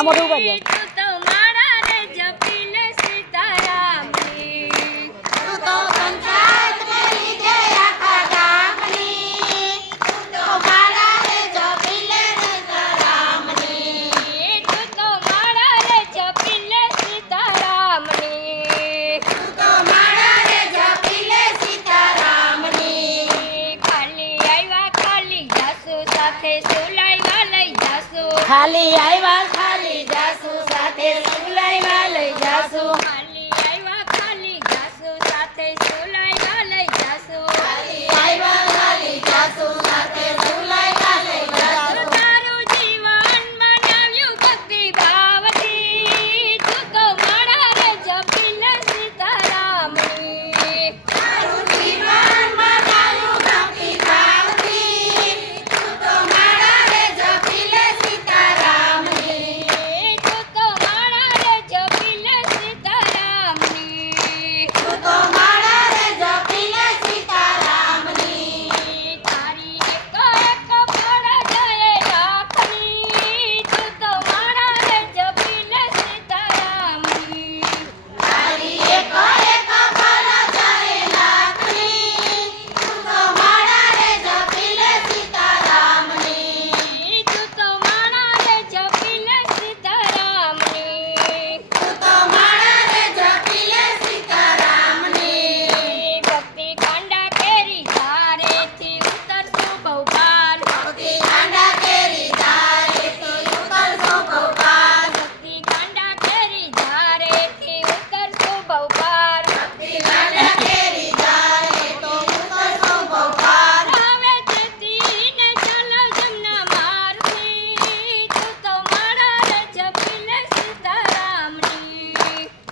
આ મોઢું ઉપર જાઓ. ખાલી આવ્યા ખાલી જાસુ સાથે સુલાઈવા લઈ જાસુ. ખાલી આવ્યા ખાલી જાસુ સાથે સુલાઈવા લઈ જાસુ. ખાલી આવ્યા ખાલી જાસુ સાથે સુલાઈવા લઈ જાસુ. તારું જીવન બનાવ્યું ભક્તિ ભાવથી તું તો મારા રે જપી લે સીતારામની. તારું જીવન બનાવ્યું ભક્તિ ભાવથી તું તો મારા રે જપી લે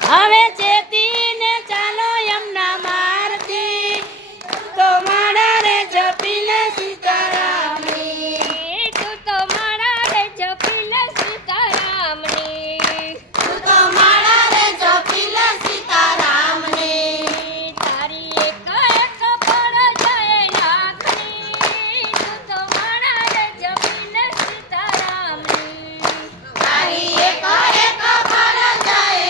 હવે ચેતીને ચાલો યમુના માર્ગથી તો મારા રે જપી લે સીતારામની. તું તો મારા રે જપી લે સીતારામની. તું તો મારા રે જપી લે સીતારામની. તારી એક એક પળ જાય લાખની તું તો મારા રે જપી લે સીતારામની. તારી એક એક પળ જાય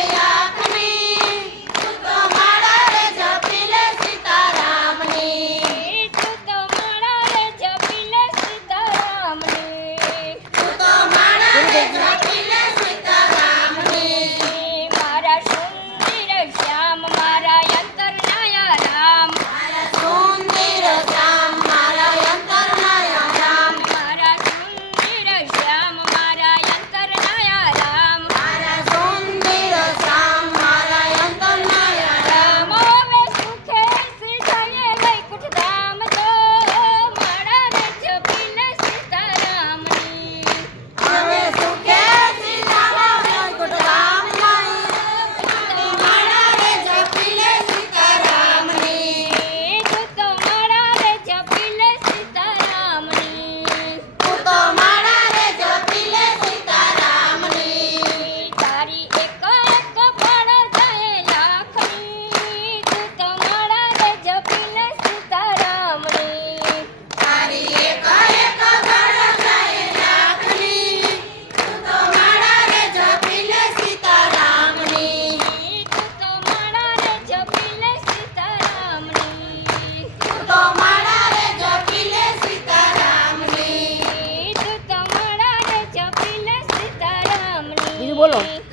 બોલો.